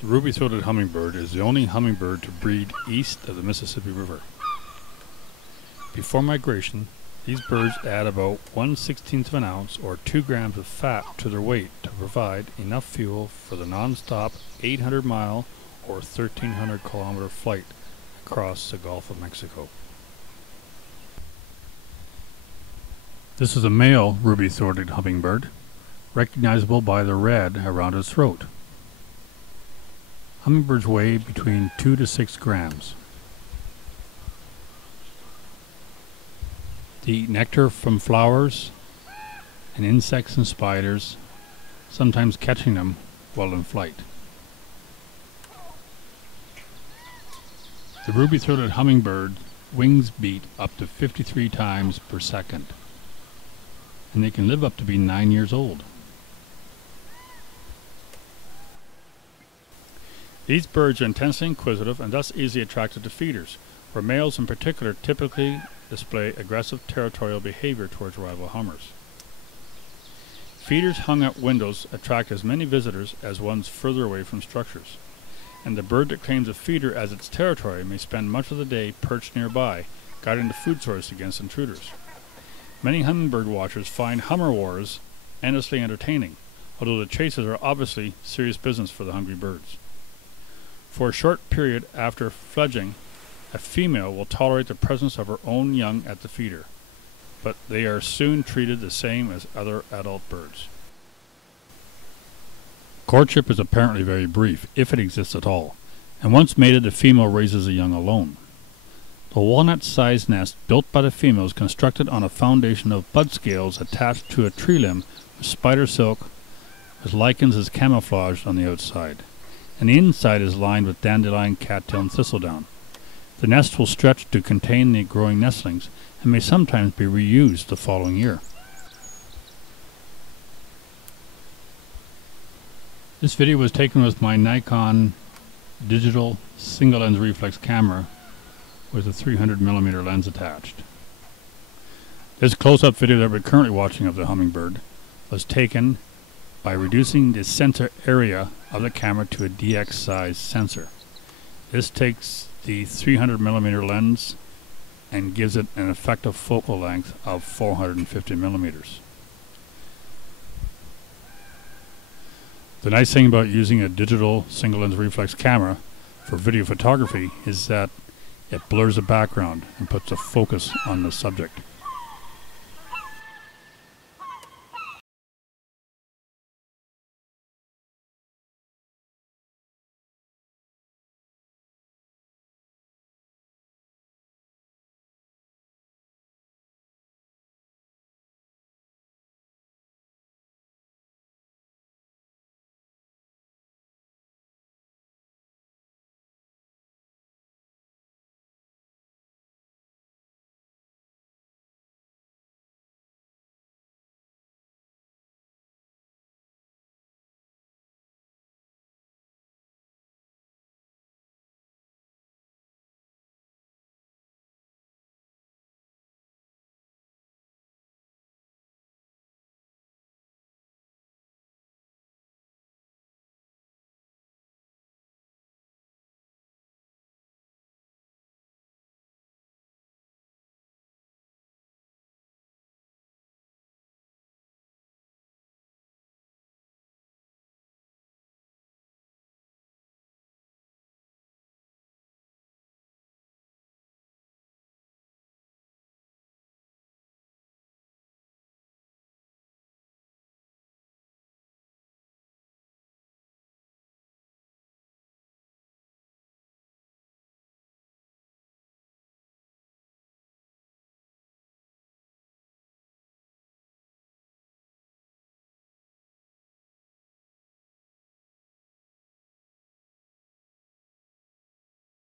The ruby-throated hummingbird is the only hummingbird to breed east of the Mississippi River. Before migration, these birds add about 1/16 of an ounce or 2 grams of fat to their weight to provide enough fuel for the non-stop 800-mile or 1,300-kilometer flight across the Gulf of Mexico. This is a male ruby-throated hummingbird, recognizable by the red around its throat. Hummingbirds weigh between 2 to 6 grams. They eat nectar from flowers and insects and spiders, sometimes catching them while in flight. The ruby-throated hummingbird wings beat up to 53 times per second, and they can live up to be 9 years old. These birds are intensely inquisitive and thus easily attracted to feeders, where males in particular typically display aggressive territorial behavior towards rival hummers. Feeders hung at windows attract as many visitors as ones further away from structures, and the bird that claims a feeder as its territory may spend much of the day perched nearby, guarding the food source against intruders. Many hummingbird watchers find hummer wars endlessly entertaining, although the chases are obviously serious business for the hungry birds. For a short period after fledging, a female will tolerate the presence of her own young at the feeder, but they are soon treated the same as other adult birds. Courtship is apparently very brief, if it exists at all, and once mated the female raises the young alone. The walnut-sized nest built by the female is constructed on a foundation of bud scales attached to a tree limb with spider silk with lichens as camouflaged on the outside, and the inside is lined with dandelion, cattail, and thistledown. The nest will stretch to contain the growing nestlings and may sometimes be reused the following year. This video was taken with my Nikon digital single-lens reflex camera with a 300mm lens attached. This close-up video that we're currently watching of the hummingbird was taken by reducing the sensor area of the camera to a DX size sensor. This takes the 300mm lens and gives it an effective focal length of 450mm. The nice thing about using a digital single lens reflex camera for video photography is that it blurs the background and puts a focus on the subject.